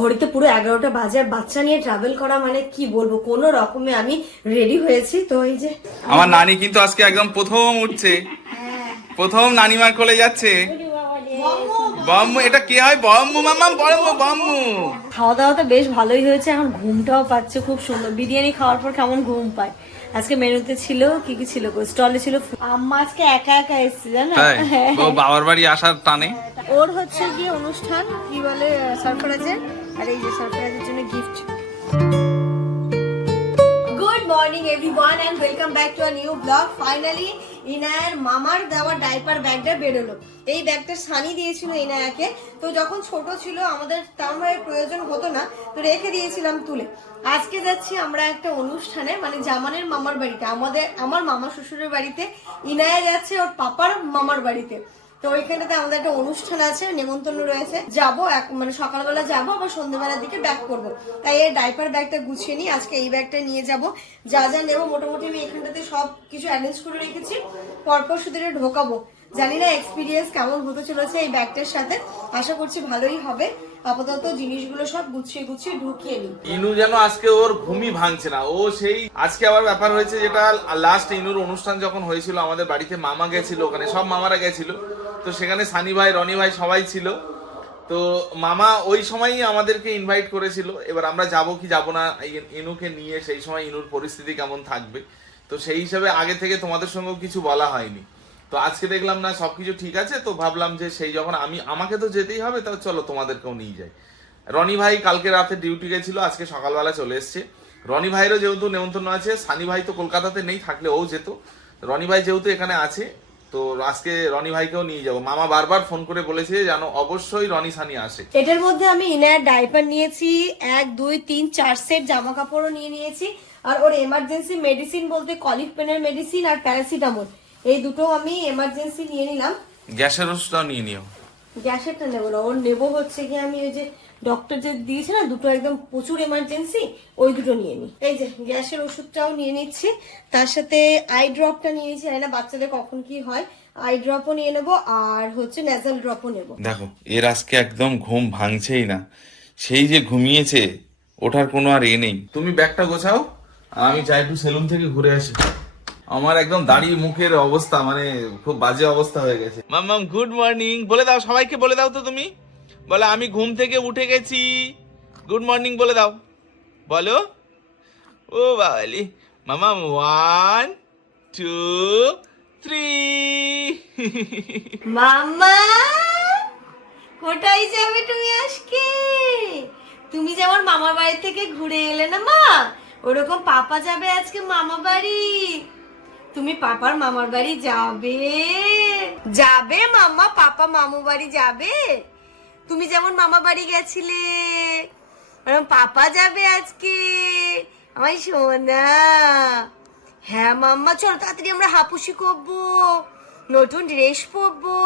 ঘড়িতে পুরো এগারোটা বাজে আর বাচ্চা নিয়ে ট্রাভেল করা মানে কি বলব? কোনো রকমে আমি রেডি হয়েছি। তো এই যে আমার নানি কিন্তু আজকে একদম প্রথম উঠছে। প্রথম নানিমার কোলে যাচ্ছে। বম্মু এটা কি হয়? বম্মু মামা বম্মু বম্মু। খাওয়া দাওয়াটা বেশ ভালোই হয়েছে এখন ঘুমটাও পাচ্ছে খুব সুন্দর। বিরিয়ানি খাওয়ার পর কেমন ঘুম পায়? আজকে মেনুতে ছিল কি কি ছিল স্টলে ছিল আম্মা আজকে একা একা এসেছে জানো? হ্যাঁ। ও বাবার বাড়ি আসার টানে? ওর হচ্ছে গিয়ে অনুষ্ঠান কি বলে সারফরাজের gift good morning everyone and welcome back to a new blog finally ইনায়ের মামার দেওয়া ডাইপার ব্যাগটা বেরোলো। এই ব্যাগটা সানি দিয়েছিল ইনায়াকে। তো যখন ছোট ছিল, আমাদের তেমন প্রয়োজন হতো না, তো রেখে দিয়েছিলাম তুলে। আজকে যাচ্ছি আমরা একটা অনুষ্ঠানে মানে জামানের মামার বাড়িতে। আমাদের, আমার মামা শ্বশুরের বাড়িতে, ইনায়া যাচ্ছে ওর পাপার মামার বাড়িতে। তো ওইখানটাতে আমাদের একটা অনুষ্ঠান আছে, নেমন্তন্ন রয়েছে। যাব এক মানে সকালবেলা যাব, আবার সন্ধ্যেবেলার দিকে ব্যাক করব। তাই এই ডাইপার ব্যাগটা গুছিয়ে নিই আজকে এই ব্যাগটা নিয়ে যাব। যা যা নেব, মোটামুটি আমি এখানটাতে সব কিছু অ্যারেঞ্জ করে রেখেছি। পরপর শুধু এটা ঢোকাবো। জানি না এক্সপিরিয়েন্স কেমন হতে চলেছে এই ব্যাগটার সাথে। আশা করছি ভালোই হবে। আপাতত জিনিসগুলো সব গুছিয়ে গুছিয়ে ঢুকিয়ে নিই। ইনু যেন আজকে ওর ঘুমই ভাঙছে না। ও সেই আজকে আবার ব্যাপার হয়েছে যেটা লাস্ট ইনুর অনুষ্ঠান যখন হয়েছিল, আমাদের বাড়িতে মামা গেছিল ওখানে, সব মামারা গেছিল। তো সেখানে সানি ভাই, রনি ভাই সবাই ছিল। তো মামা ওই সময়ই আমাদেরকে ইনভাইট করেছিল। এবার আমরা যাব কি যাব না ইনুকে নিয়ে সেই সময় ইনুর পরিস্থিতি কেমন থাকবে। তো সেই হিসাবে আগে থেকে তোমাদের সঙ্গেও কিছু বলা হয়নি। তো আজকে দেখলাম না, সবকিছু ঠিক আছে, তো ভাবলাম যে সেই যখন আমি, আমাকে তো যেতেই হবে তাহলে চলো তোমাদেরকেও নিয়ে যাই। রনি ভাই কালকে রাতে ডিউটি গেছিল, আজকে সকালবেলা চলে এসছে। রনি ভাইয়েরও যেহেতু নেমন্তন্ন আছে, সানি ভাই তো কলকাতাতে নেই, থাকলে ও যেত। রনি ভাই যেহেতু এখানে আছে তো আজকে রনি ভাইকেও নিয়ে যাব। মামা বারবার ফোন করে বলেছে যেন অবশ্যই রনি সানি আসে। এটার মধ্যে আমি ইনার ডাইপার নিয়েছি এক দুই তিন চার সেট জামা কাপড়ও নিয়ে নিয়েছি। আর ওর এমার্জেন্সি মেডিসিন বলতে কলিক পেনের মেডিসিন আর প্যারাসিটামল এই দুটো আমি এমার্জেন্সি নিয়ে নিলাম। গ্যাসের ওষুধটাও নিয়ে নিও। গ্যাসেরটা নেব না ওর নেব হচ্ছে কি আমি ওই যে ডক্টর যে দিয়েছে না, দুটো একদম প্রচুর এমার্জেন্সি ওই দুটো নিয়ে নিই এই যে, গ্যাসের ওষুধটাও নিয়ে নিচ্ছি। তার সাথে আই ড্রপটা নিয়ে নিচ্ছি না বাচ্চাদের কখন কি হয়। আই ড্রপও নিয়ে নেব, আর হচ্ছে ন্যাজাল ড্রপও নেব। দেখো, এর আজকে একদম ঘুম ভাঙছেই না। সেই যে ঘুমিয়েছে, ওঠার কোনো আর এ নেই। তুমি ব্যাগটা গোছাও আমি যাই একটু সেলুন থেকে ঘুরে আসি। আমার একদম দাড়ি মুখের অবস্থা মানে খুব বাজে অবস্থা হয়ে গেছে। মাম মাম গুড মর্নিং বলে দাও, সবাইকে বলে দাও তো তুমি। বলে, আমি ঘুম থেকে উঠে গেছি। গুড মর্নিং বলে দাও। বলো। ও বাবালি। মামা ওয়ান টু থ্রি মামা, কোথায় যাবে তুমি আজকে? তুমি যেমন মামার বাড়ি থেকে ঘুরে এলে না, মা? ওরকম পাপা যাবে আজকে মামা বাড়ি। তুমি পাপার মামার বাড়ি যাবে। যাবে মামা, পাপা মামু বাড়ি যাবে। তুমি যেমন মামা বাড়ি গেছিলে পাপা যাবে আজকে। আমার সোনা। হ্যাঁ মাম্মা, চলো তাড়াতাড়ি আমরা হাপুসি করব, নতুন ড্রেস পরবো,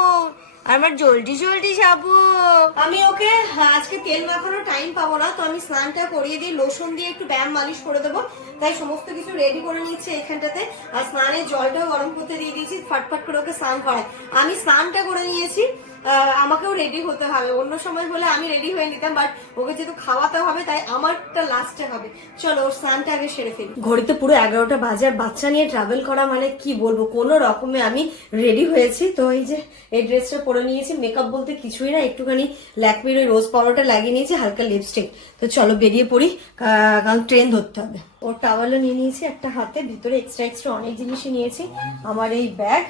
আর আমরা জলদি জলদি যাব। আমি ওকে আজকে তেল মাখানোর টাইম পাবো না, তো আমি স্নানটা করিয়ে দিই লোশন দিয়ে একটু ব্যায়াম মালিশ করে দেবো। তাই সমস্ত কিছু রেডি করে নিচ্ছি এখানটাতে। আর স্নানের জলটাও গরম করতে দিয়ে দিয়েছি, ফটফট করে ওকে স্নান করায় আমি স্নানটা করে নিয়েছি আমাকেও রেডি হতে হবে। অন্য সময় হলে আমি রেডি হয়ে নিতাম বাট ওকে যেহেতু খাওয়াতে হবে, তাই আমারটা লাস্টে হবে। চলো, ওর স্নানটা আগে সেরে ফেলি। ঘড়িতে পুরো এগারোটা বাজে, আর বাচ্চা নিয়ে ট্রাভেল করা মানে কি বলব? কোনো রকমে আমি রেডি হয়েছি। তো এই যে, এই ড্রেসটা পরে নিয়েছি। মেকআপ বলতে কিছুই না, একটুখানি ল্যাকমির ওই রোজ পাউডারটা লাগিয়ে নিয়েছি, হালকা লিপস্টিক তো চলো, বেরিয়ে পড়ি। কারণ ট্রেন ধরতে হবে। ওর টাওয়ালও নিয়ে নিয়েছি একটা হাতে, ভিতরে এক্সট্রা এক্সট্রা অনেক জিনিসই নিয়েছি। আমার এই ব্যাগ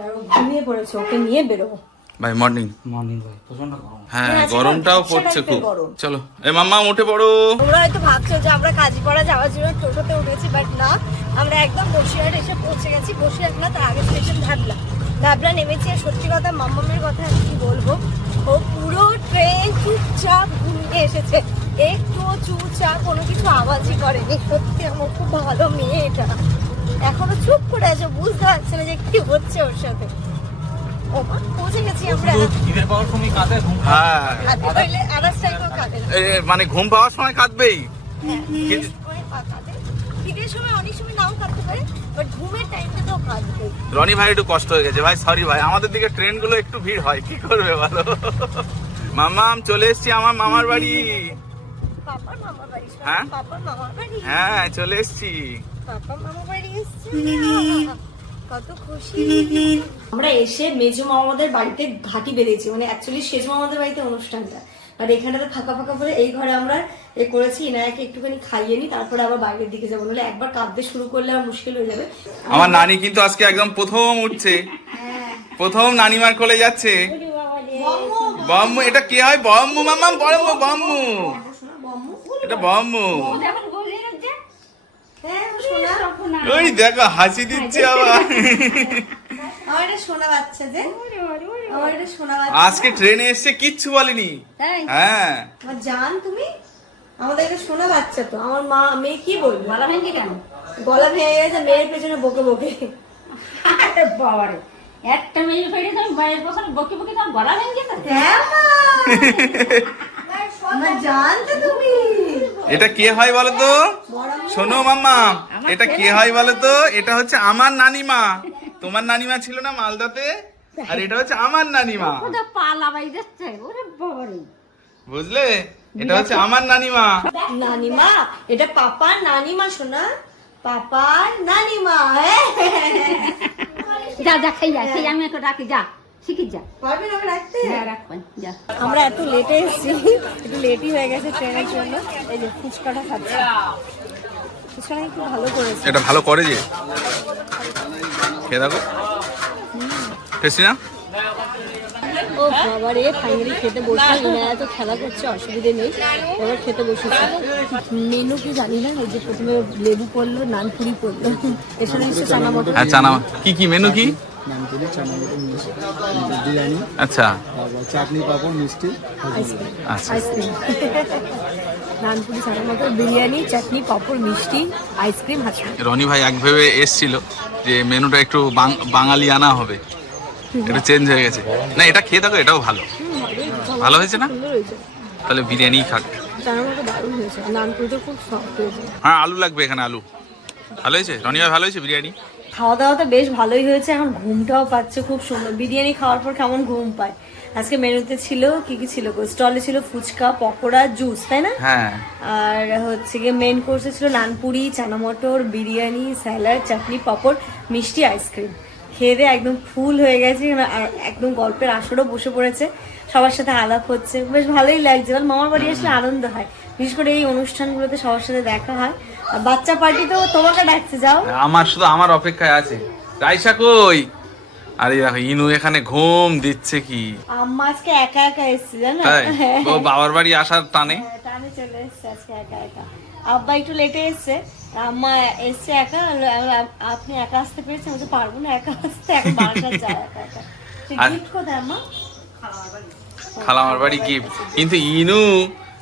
আর ও ঘুমিয়ে পড়েছে, ওকে নিয়ে বেরোবো। ভাই মর্নিং মর্নিং ভাই প্রচণ্ড গরম। হ্যাঁ গরমটাও পড়ছে খুব। গরম। চলো এ মাম্মা উঠে পড়ো। তোমরা হয়তো ভাবছ যে আমরা কাজীপাড়া যাওয়ার জন্য টোটোতে উঠেছি বাট না। আমরা একদম বসিরহাট এসে পৌঁছে গেছি। বসিরহাট না তার আগে স্টেশন ধাবলা। ধাবলা নেমেছি আর সত্যি কথা মাম্মামের কথা আমি কি বলব? ও পুরো ট্রেন চুপচাপ ঘুমিয়ে এসেছে। একটু চুপচাপ কোনো কিছু আওয়াজই করেনি। সত্যি আমার খুব ভালো মেয়ে এটা এখনও চুপ করে আছে বুঝতে পারছে না যে কি হচ্ছে ওর সাথে। মানে ঘুম পাওয়ার সময় কাঁদবেই। কাঁদবে। রনি ভাই একটু কষ্ট হয়ে গেছে। ভাই সরি ভাই আমাদের দিকে ট্রেনগুলো একটু ভিড় হয় কি করবে বলো? মামাম চলে এসেছি আমার মামার বাড়ি। হ্যাঁ? পাপার মামার বাড়ি। হ্যাঁ চলে এসছি। কত খুশি। আমরা এসে মেজো মামাদের বাড়িতে ঘাটি বেঁধেছি মানে অ্যাকচুয়ালি সেজ মামাদের বাড়িতে অনুষ্ঠানটা। আর এখানটাতে ফাঁকা ফাঁকা করে এই ঘরে আমরা এ করেছি ইনায়াকে একটুখানি খাইয়ে নি তারপরে আবার বাইরের দিকে যাব। নাহলে একবার কাঁদতে শুরু করলে আর মুশকিল হয়ে যাবে। আমার নানি কিন্তু আজকে একদম প্রথম উঠছে। প্রথম নানিমার কোলে যাচ্ছে। বম্মু এটা কে হয়? বম্মু মামা বম্মু বম্মু। এটা বম্মু। হ্যাঁ ওই দেখো হাসি দিচ্ছে আবার। আমার এটা সোনা বাচ্চা যে। আমার এটা সোনা বাচ্চা। আজকে ট্রেনে এসছে কিচ্ছু বলেনি। হ্যাঁ। জান তুমি? আমাদের এটা সোনা বাচ্চা তো। আমার মা মেয়ে কি বলব? গলা ভেঙে কেন? গলা ভেঙে গেছে মেয়ের পেছনে বকে বকে। বাবারে। একটা মেয়ে ফেটে তুমি বাইরের বছর বকে বকে তোমার গলা ভেঙে গেছে। হ্যাঁ এটা কে হয় বলো তো? শোনো মাম্মা এটা কে হয় বলো তো? এটা হচ্ছে আমার নানিমা। তোমার নানিমা ছিল না মালদাতে? আর এটা হচ্ছে আমার নানিমা। বুঝলে? এটা হচ্ছে আমার নানিমা। নানিমা এটা পাপার নানিমা শোনা পাপার নানিমা। যা যা খাই যা সেই আমি একটা ডাকি যা শিখি যা। পারবেন আমি রাখতে? যা রাখবেন যা। আমরা এত লেটে এসেছি একটু লেটই হয়ে গেছে ট্রেনের জন্য। এই যে ফুচকাটা খাচ্ছি। ফুচকাটা একটু ভালো করেছে? এটা ভালো করে যে। খেয়ে দেখো। টেস্টি না? ও বাবা রে ফাইনালি খেতে বসে ইনায়া তো খেলা করছে অসুবিধে নেই। এবার খেতে বসেছে। মেনু কি জানি না ওই যে প্রথমে লেবু পড়ল নানপুরি পড়ল। এর সাথে নিশ্চয় চানা মটর হ্যাঁ চানা কি কি মেনু কি? নানপুরি চানা মটর মিষ্টি। বিরিয়ানি। আচ্ছা। চাটনি পাপড় মিষ্টি। আইসক্রিম। আচ্ছা নানপুরি চানা মটর বিরিয়ানি চাটনি পাঁপড় মিষ্টি আইসক্রিম হাঁচি রনি ভাই এক ভেবে এসছিল যে মেনুটা একটু বাং- আনা হবে। একটু চেঞ্জ হয়ে গেছে। না এটা খেয়ে দেখো এটাও ভালো। ভালো হয়েছে না? তাহলে বিরিয়ানি খাক। চানা মটর দারুণ হয়েছে। আর নানপুরি তো খুব সফট হয়েছে। হ্যাঁ আলু লাগবে এখানে আলু। ভালো হয়েছে? রনি ভাই ভালো হয়েছে বিরিয়ানি? খাওয়া দাওয়া তো বেশ ভালোই হয়েছে। এখন ঘুমটাও পাচ্ছে খুব সুন্দর। বিরিয়ানি খাওয়ার পর কেমন ঘুম পায়? আজকে মেনুতে ছিল কি কি ছিল স্টলে ছিল ফুচকা পকোড়া জুস তাই না? হ্যাঁ। আর হচ্ছে গিয়ে মেন কোর্সে ছিল নানপুরি চানা মটর বিরিয়ানি স্যালাড চাটনি পাঁপড় মিষ্টি আইসক্রিম খেয়ে দিয়ে একদম ফুল হয়ে গেছে আর একদম গল্পের আসরও বসে পড়েছে। সবার সাথে আলাপ হচ্ছে। বেশ ভালোই লাগছে। কারণ মামার বাড়ি আসলে আনন্দ হয়। বিশেষ করে এই অনুষ্ঠানগুলোতে সবার সাথে দেখা হয়। আর বাচ্চা পার্টি তো তোমাকে ডাকছে যাও। আমার শুধু আমার অপেক্ষায় আছে। রাইসা কই? আরে দেখো ইনু এখানে ঘুম দিচ্ছে কি? আম্মা আজকে একা একা এসছে জানো? ও বাবার বাড়ি আসার টানে? হ্যাঁ, টানে চলে এসছে আজকে একা একা। আব্বা একটু লেটে এসছে। আম্মা এসছে একা আপনি একা আসতে পেরেছেন আমি তো পারব না একা আসতে বারোটা যায় একা একা। আর- গিফট কোথায় আম্মা? খালামার বাড়ি গিফট কিন্তু ইনু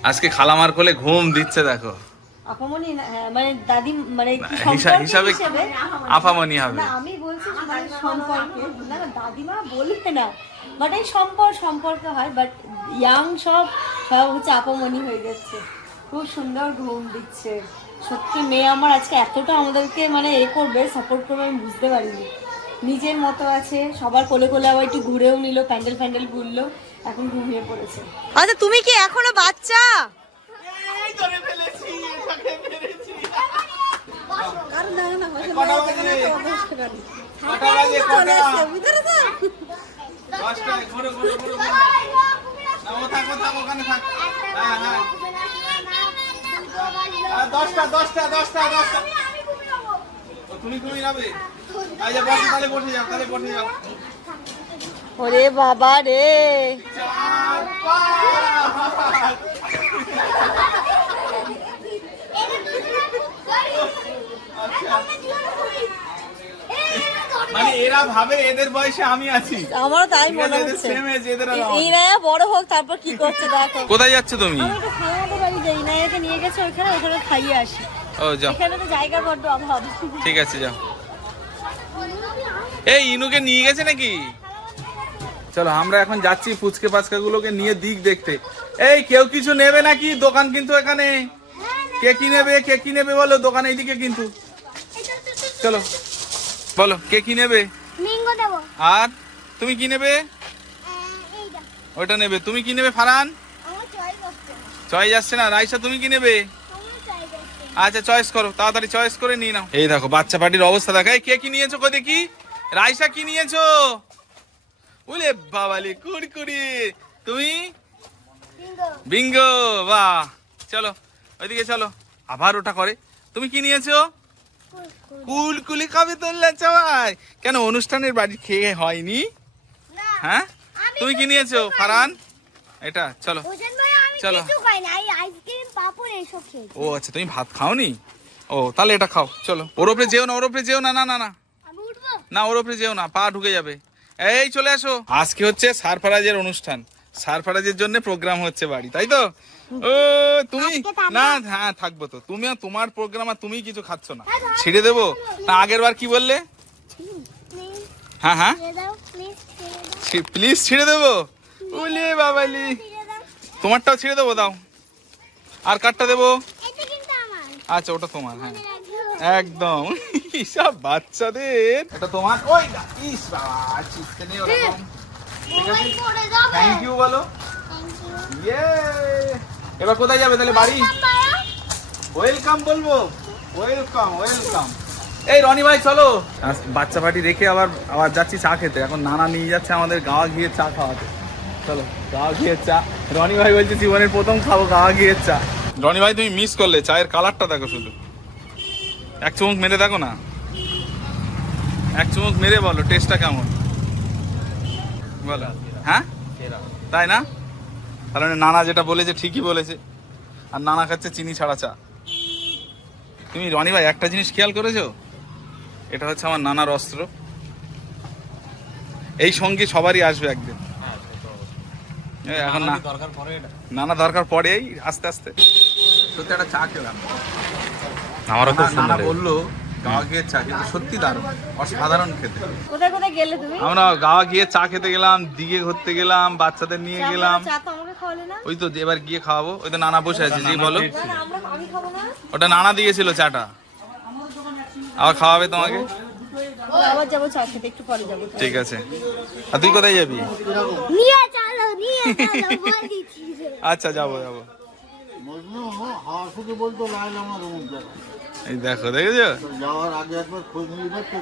আজকে খালামার কোলে ঘুম দিচ্ছে দেখো। আপামনি হ্যাঁ, মানে দাদি মানে হিসাবে আফামনি হবে। আমি বলছি মানে সম্পর্কে। না না দাদিমা বলবে না। বাট এই সম্পর্ক সম্পর্ক হয় বাট ইয়াং সব সব হচ্ছে আপামনি হয়ে যাচ্ছে। খুব সুন্দর ঘুম দিচ্ছে। সত্যি মেয়ে আমার আজকে এতটা আমাদেরকে মানে এ করবে সাপোর্ট করবে আমি বুঝতে পারিনি। নিজের মতো আছে সবার কোলে কোলে আবার একটু ঘুরেও নিল প্যান্ডেল ফ্যান্ডেল ঘুরলো এখন ঘুমিয়ে পড়েছে। আচ্ছা তুমি কি এখনও বাচ্চা? দশটা দশটা দশটা দশটা। তুমি তুমি যাবে? আচ্ছা বসে তাহলে বসে যাও তাহলে বসে যাও। ওরে বাবা রে। মানে এরা ভাবে এদের বয়সে আমি আছি। আমারও তাই মনে হচ্ছে। নায়া বড় হোক তারপর কি করছে দেখো। কোথায় যাচ্ছ তুমি? আমি একটু খাওয়াতে বাড়ি যাই নায়াকে নিয়ে গেছে ওইখানে ওইখানে খাইয়ে আসি। ও যাও। এখানে তো জায়গার বড্ড অভাব। ঠিক আছে যাও। এই ইনুকে নিয়ে গেছে নাকি? চলো আমরা এখন যাচ্ছি ফুচকে পাচকা গুলোকে নিয়ে দিক দেখতে। এই কেউ কিছু নেবে নাকি? দোকান কিন্তু এখানে। কে কি নেবে কে কি নেবে বলো? দোকান এইদিকে কিন্তু। চলো বলো কে কি নেবে? আর তুমি কি নেবে? ওইটা নেবে। তুমি কি নেবে ফারান চয়েস যাচ্ছে না? রাইসা তুমি কি নেবে? আচ্ছা চয়েস করো। তাড়াতাড়ি চয়েস করে নিয়ে নাও। এই দেখো বাচ্চা পার্টির অবস্থা দেখা এই কে কি নিয়েছো কো দেখি? রাইসা কি নিয়েছো? উলে বাবালি কুড়কুড়ি। তুমি? বিঙ্গো বাহ। চলো ওইদিকে চলো। আবার ওটা করে। তুমি কি নিয়েছো? কুলকুলি। খাবে তো সবাই কেন অনুষ্ঠানের বাড়ি খেয়ে হয়নি? হ্যাঁ? তুমি কি নিয়েছো ফারান এটা চলো। চলো। ও আচ্ছা তুমি ভাত খাওনি? ও তাহলে এটা খাও চলো। ওর ওপরে যেও না ওর ওপরে যেও না না না না। না ওর ওপরে যেও না পা ঢুকে যাবে। এই চলে আসো। আজকে হচ্ছে সারফারাজের অনুষ্ঠান। সারফারাজের জন্য প্রোগ্রাম হচ্ছে বাড়ি তাই তো? ও তুমি না হ্যাঁ থাকব তো। তুমি তোমার প্রোগ্রাম আর তুমি কিছু খাচ্ছ না। ছিড়ে দেবো? না আগের বার কি বললে? হ্যাঁ হ্যাঁ। প্লিজ ছেড়ে দেবো? ওলে বাবালি। তোমারটাও ছিড়ে দেবো দাও। আর কাঠটা দেবো? এটা কিন্তু আমার। আচ্ছা ওটা তোমার হ্যাঁ। একদম। সব বাচ্চাদের। এটা তোমার? ওই ইস বাবা চিপসে নিয়ে ওরকম। থ্যাংক ইউ বলো। ইয়ে এবার কোথায় যাবে তাহলে বাড়ি? ওয়েলকাম বলব। ওয়েলকাম ওয়েলকাম এই রনি ভাই চলো। বাচ্চা পার্টি রেখে আবার আবার যাচ্ছি চা খেতে। এখন নানা নিয়ে যাচ্ছে আমাদের গাওয়া ঘিয়ের চা খাওয়াতে। চলো গাওয়া ঘিয়ের চা। রনি ভাই বলছে, জীবনের প্রথম খাব গাওয়া ঘিয়ের চা। রনি ভাই, তুমি মিস করলে, চায়ের কালারটা দেখো শুধু। এক চুমুক মেরে দেখো না। এক চুমুক মেরে বলো টেস্টটা কেমন? বলো। হ্যাঁ? তাই না? তাহলে নানা যেটা বলেছে, ঠিকই বলেছে। আর নানা খাচ্ছে চিনি ছাড়া চা। তুমি রনি ভাই, একটা জিনিস খেয়াল করেছ? এটা হচ্ছে আমার নানার অস্ত্র। এই সঙ্গে সবারই আসবে একদিন। এখন না দরকার পড়ে নানা দরকার পড়েই আস্তে আস্তে। সত্যি একটা চা খেলাম। আমারও খুব সুন্দর বলল গাওয়া গিয়ে চা কিন্তু সত্যি দারুণ অসাধারণ খেতে। কোথায় কোথায় গেলে তুমি? আমরা গাওয়া গিয়ে চা খেতে গেলাম দিকে ঘুরতে গেলাম বাচ্চাদের নিয়ে গেলাম। চা তো আমাকে ওই তো এবার গিয়ে খাওয়াবো। ওই তো নানা বসে আছে জি বলো। না না আমরা আমি খাব না। ওটা নানা দিয়েছিল চাটা। আবার খাওয়াবে তোমাকে? আবার যাব চা খেতে একটু পরে যাব। ঠিক আছে। আর তুই কোথায় যাবি? নিয়ে চলো নিয়ে চলো বল আচ্ছা যাব যাব। শুধু বলতো লাইল আমার রুম জায়গা। এই দেখো দেখেছ? যাওয়ার আগে একবার খোঁজ নিয়ে তো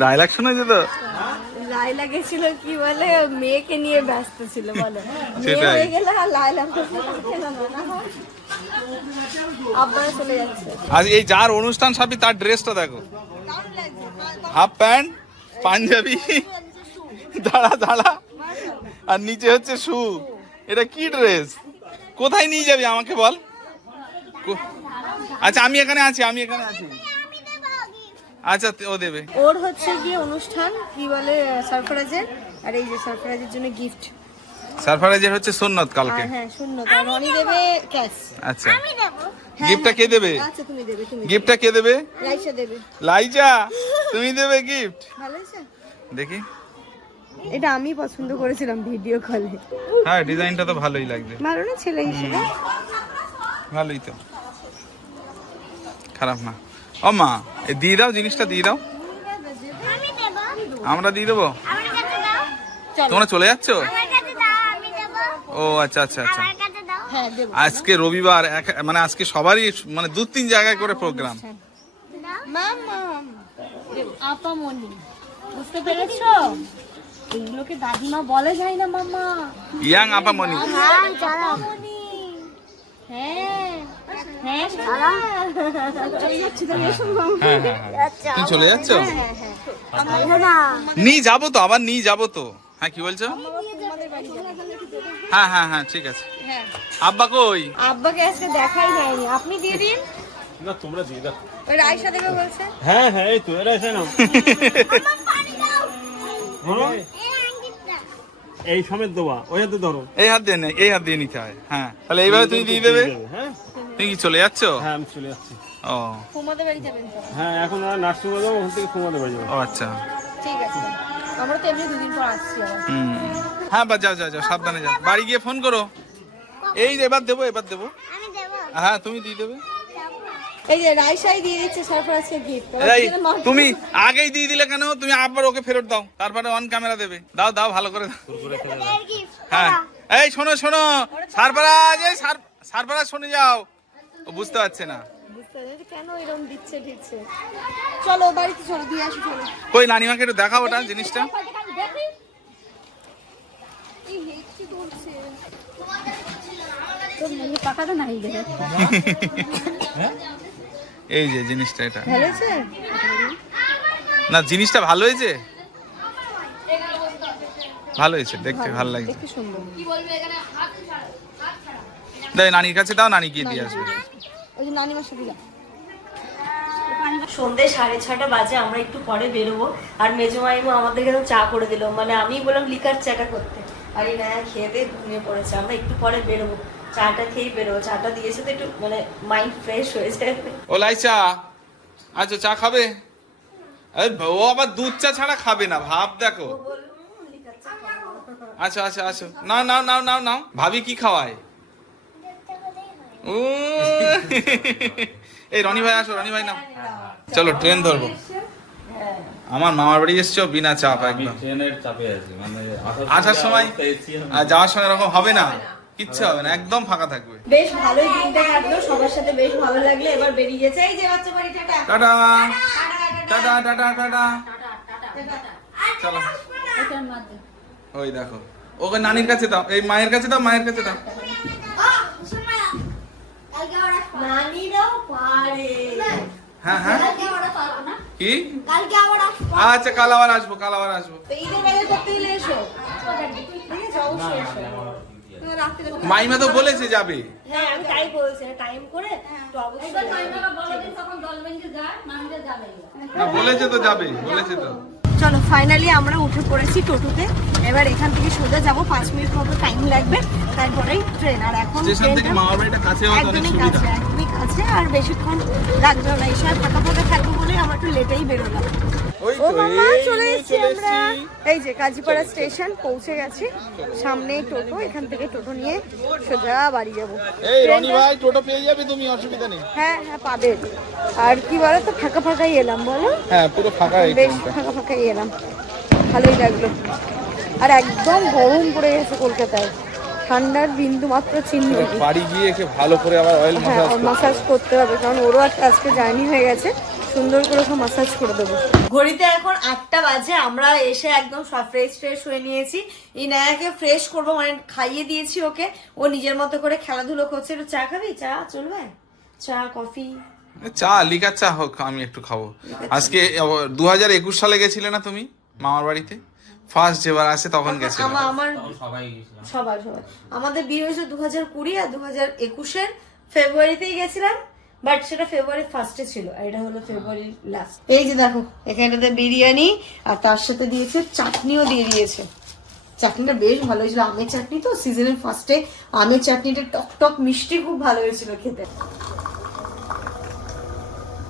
ডায়লগ শুনেছো তো? লাইলা গেছিল কি বলে মেয়েকে নিয়ে ব্যস্ত ছিল বলে। মেয়ে। হয়ে গেলে আর লাইলা আজ এই যার অনুষ্ঠান সাপি তার ড্রেসটা দেখো। হাফ প্যান্ট পাঞ্জাবি দাঁড়া দাঁড়া। আর নিচে হচ্ছে শু। এটা কি ড্রেস? কোথায় নিয়ে যাবি আমাকে বল? আচ্ছা আমি এখানে আছি আমি এখানে আছি। আচ্ছা ও দেবে। ওর হচ্ছে গিয়ে অনুষ্ঠান কি বলে সারফরাজের। আর এই যে সারফরাজের জন্য গিফট সারফারাজের হচ্ছে সুন্নত কালকে। হ্যাঁ রনি দেবে ক্যাশ। আচ্ছা। আমি দেবো। গিফটটা কে দেবে? আচ্ছা তুমি দেবে তুমি গিফটটা কে দেবে? লাইজা তুমি দেবে গিফট? ভালো দেখি। এটা আমি পছন্দ করেছিলাম ভিডিও কলে। হ্যাঁ ডিজাইনটা তো ভালোই লাগবে। ভালো না ছেলে হিসেবে? ভালোই তো। খারাপ না। ও মা এ দিয়ে দাও জিনিসটা দিয়ে দাও। আমরা দিয়ে দেবো? তোমরা চলে যাচ্ছ আমার কাছে দাও আমি দেবো ও আচ্ছা আচ্ছা আচ্ছা। আমার কাছে দাও। হ্যাঁ দেবো। আজকে রবিবার এক- মানে আজকে সবারই মানে দু তিন জায়গায় করে প্রোগ্রাম মামা বুঝতে পেরেছ? এগুলোকে দাদিমা বলে যায় না মামা ইয়াং হ্যাঁ চলো। হ্যাঁ হ্যাঁ হ্যাঁ হ্যাঁ হ্যাঁ। যাচ্ছ? নিয়ে যাব তো আবার নিয়ে যাব তো। হ্যাঁ কি বলছো? হ্যাঁ হ্যাঁ হ্যাঁ ঠিক আছে। হ্যাঁ। আব্বা কই? আব্বাকে আজকে দেখাই যায়নি আপনি দিয়ে দিন। না তোমরা দিয়ে দাও। ওই রাইসা দেবে বলছে। হ্যাঁ হ্যাঁ এই তো এরা এসে নাও। এই সমেত দেওয়া ওই হাতে ধরো। এই হাত দিয়ে নে- এই হাত দিয়ে নিতে হয়। হ্যাঁ তাহলে এইভাবে তুমি দিয়ে দেবে? হ্যাঁ। তুমি কি চলে যাচ্ছ? হ্যাঁ আমি চলে যাচ্ছি। ও। ফুমাদের বাড়ি যাবেন। হ্যাঁ এখন আর নার্সিং হোমে যাব ওখান থেকে ঘুমাতে পারি যাব। ও আচ্ছা। ঠিক আছে। আমরা তো এমনি দুদিন পর আসছি হ্যাঁ বা যাও যাও যাও সাবধানে যাও। বাড়ি গিয়ে ফোন করো। এই এবার দেবো এবার দেবো। আমি দেবো। হ্যাঁ তুমি দিয়ে দেবে। এই যে রাইসাই দিয়ে দিচ্ছে সরফরাজকে গিফট তুমি আগেই দিয়ে দিলে কেন? তুমি আবার ওকে ফেরত দাও। তারপরে অন ক্যামেরা দেবে। দাও দাও ভালো করে দাও। হ্যাঁ। এই শোনো শোনো। সারপারাজ এই শুনে যাও। ও বুঝতে পারছে না। কেন এরকম দিচ্ছে দিচ্ছে চলো বাড়িতে চলো দিয়ে আসো চলো। কই নানিমাকে একটু দেখাও ওটা জিনিসটা। এই যে জিনিসটা এটা। ভালো না জিনিসটা ভালো হয়েছে? ভালো হয়েছে দেখতে ভালো লাগছে। সুন্দর। নানির কাছে দাও নানি গিয়ে দিয়ে আসবে। ওই যে নানিমার সাথে যা সন্ধে সাড়ে ছটা বাজে আমরা একটু পরে বেরোবো। আর মেজো মাইমু আমাদেরকে তো চা করে দিল। মানে আমি বললাম লিকার চাটা করতে। আর এই না খেয়ে দিয়ে ঘুমিয়ে পড়েছে। আমরা একটু পরে বেরোবো। চাটা খেয়েই বেরোবো। চাটা দিয়েছে তো একটু মানে মাইন্ড ফ্রেশ হয়ে যায়। ও লাইচা আচ্ছা চা খাবে? আরে ও আবার দুধ চা ছাড়া খাবে না ভাব দেখো। আচ্ছা আচ্ছা আচ্ছা। নাও নাও নাও নাও নাও। ভাবি কি খাওয়ায়? ও। এই রনি ভাই আসো রনি ভাই নাও। চলো ট্রেন ধরবো। আমার মামার বাড়ি এসছো বিনা চাপ একদম। ট্রেনের চাপে আছে মানে আসার সময় আর যাওয়ার সময় এরকম হবে না। কিচ্ছু হবে না একদম ফাঁকা থাকবে। বেশ ভালোই দিনটা কাটলো সবার সাথে বেশ ভালো লাগল এবার বেরিয়ে গেছে। এই যে বাচ্চা বাড়ি tata. Tata. Tata tata tata চলো। ওই দেখো। ওকে নানির কাছে দাও এই মায়ের কাছে দাও মায়ের কাছে দাও। হ্যাঁ হ্যাঁ। কি? আচ্ছা কাল আবার আসব। কাল আবার আসব। মাইমা তো বলেছে যাবে। হ্যাঁ আমি তাই বলছি টাইম করে তো অবশ্যই একবার মাইমাকে বলো দিন তখন দল বেঞ্চে যায় মামিকে যাবে না বলেছে তো যাবে বলেছে তো। চলো ফাইনালি আমরা উঠে পড়েছি টোটোতে। এবার এখান থেকে সোজা যাব পাঁচ মিনিট মতো টাইম লাগবে তারপরেই ট্রেন আর এখন একদমই কাছে একদমই কাছে আর বেশিক্ষণ লাগবে না এসে ফাঁকা ফাঁকা থাকব আমরা একটু লেটেই বেরোলাম। ও মামা এই চলে এসেছি আমরা। এই যে কাজীপাড়া স্টেশন পৌঁছে গেছি। সামনে টোটো এখান থেকে টোটো নিয়ে সোজা বাড়ি যাব। এই রনি ভাই টোটো পেয়ে যাবে তুমি অসুবিধা নেই। হ্যাঁ হ্যাঁ পাবে। আর কি বলো তো ফাঁকা ফাঁকাই এলাম বলো? হ্যাঁ পুরো ফাঁকা বেশ ফাঁকা ফাঁকাই এলাম। ভালোই লাগল। আর একদম গরম পড়ে গেছে কলকাতায়। ঠান্ডার বিন্দু মাত্র চিহ্ন বাড়ি গিয়ে ভালো করে আবার অয়েল হ্যাঁ মাসাজ মাসাজ করতে হবে কারণ ওরও একটা আজকে জার্নি হয়ে গেছে। সুন্দর করে ওকে মাসাজ করে দেবো। ঘড়িতে এখন আটটা বাজে আমরা এসে একদম সব ফ্রেশ ফ্রেশ হয়ে নিয়েছি। ইনায়াকে ফ্রেশ করব মানে খাইয়ে দিয়েছি ওকে। ও নিজের মতো করে খেলাধুলো করছে একটু চা খাবি? চা চলবে? চা কফি? চা লিকার চা হোক আমি একটু খাব। আজকে দু হাজার একুশ সালে গেছিলে না তুমি মামার বাড়িতে? ফার্স্ট যেবার আসে তখন গেছিলে আমার আমার সবাই সবার সবার। আমাদের বিয়ে হয়েছে দু হাজার কুড়ি আর দু হাজার একুশের ফেব্রুয়ারিতেই গেছিলাম। বাট সেটা ফেব্রুয়ারি ফার্স্টে ছিল এটা হলো ফেব্রুয়ারি লাস্ট এই যে দেখো, এখানটাতে বিরিয়ানি, আর তার সাথে দিয়েছে চাটনিও দিয়ে দিয়েছে। চাটনিটা বেশ ভালো হয়েছিল। আমের চাটনি তো সিজনের ফার্স্টে আমের চাটনিটা টক টক মিষ্টি খুব ভালো হয়েছিল খেতে।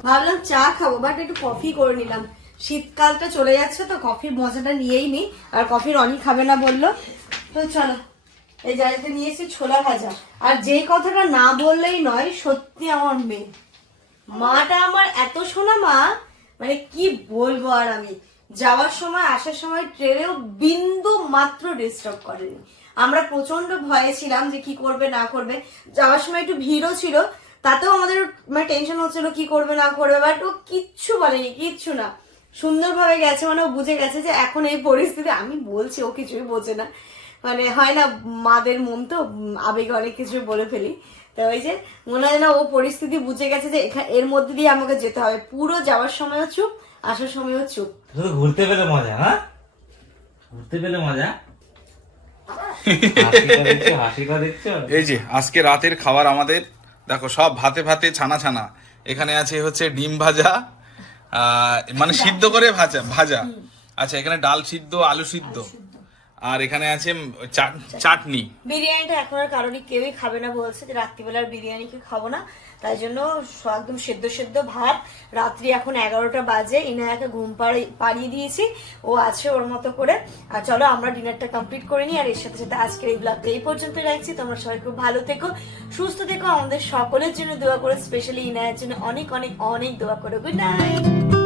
ভাবলাম চা খাব বাট একটু কফি করে নিলাম। শীতকালটা চলে যাচ্ছে, তো কফির মজাটা নিয়েই নি। আর কফি রনি খাবে না বলল। তো চলো। এই জায়গাতে নিয়েছি ছোলা ভাজা। আর যেই কথাটা না বললেই নয়, সত্যি আমার মেয়ে। মাটা আমার এত শোনা মা? মানে কি বলব আর আমি? যাওয়ার সময়, আসার সময় ট্রেনেও বিন্দু মাত্র ডিস্টার্ব করেনি। আমরা প্রচণ্ড ভয়ে ছিলাম যে কি করবে, না করবে। যাওয়ার সময় একটু ভিড়ও ছিল, তাতেও আমাদের মানে টেনশন হচ্ছিল কি করবে, না করবে। বাট ও কিচ্ছু বলেনি, কিচ্ছু না। সুন্দরভাবে গেছে মানে ও বুঝে গেছে যে এখন এই পরিস্থিতি। আমি বলছি, ও কিছুই বোঝে না। মানে হয় না মাদের মন তো আবেগে অনেক কিছু বলে ফেলি। তো ওই যে মনে হয় না ও পরিস্থিতি বুঝে গেছে যে এখা- এর মধ্যে দিয়ে আমাকে যেতে হবে। পুরো যাওয়ার সময়ও চুপ আসার সময়ও চুপ। শুধু ঘুরতে পেলে মজা হ্যাঁ? ঘুরতে পেলে মজা। হাসিটা দেখছ হাসিটা দেখছ। এই যে আজকে রাতের খাবার আমাদের। দেখো সব ভাতে ভাতে ছানা ছানা। এখানে আছে হচ্ছে ডিম ভাজা মানে সিদ্ধ করে ভাজা ভাজা। আচ্ছা এখানে ডাল সিদ্ধ। আলু সিদ্ধ। আর এখানে আছে চাটনি। বিরিয়ানিটা এখন আর কারণই কেউই খাবে না বলছে যে রাত্রিবেলার বিরিয়ানি কেউ খাব না। তাই জন্য একদম সেদ্ধ সেদ্ধ ভাত। রাত্রি এখন এগারোটা বাজে, ইনায়াকে ঘুম পাড়ি- পাড়িয়ে দিয়েছি। ও আছে ওর মতো করে। আর চলো আমরা ডিনারটা কমপ্লিট করে নিই। আর এর সাথে সাথে আজকের এই ব্লগটা এই পর্যন্ত রাখছি। তোমরা সবাই খুব ভালো থেকো, সুস্থ থেকো। আমাদের সকলের জন্য দোয়া করে। স্পেশালি ইনায়ের জন্য অনেক অনেক অনেক দোয়া করো। Good night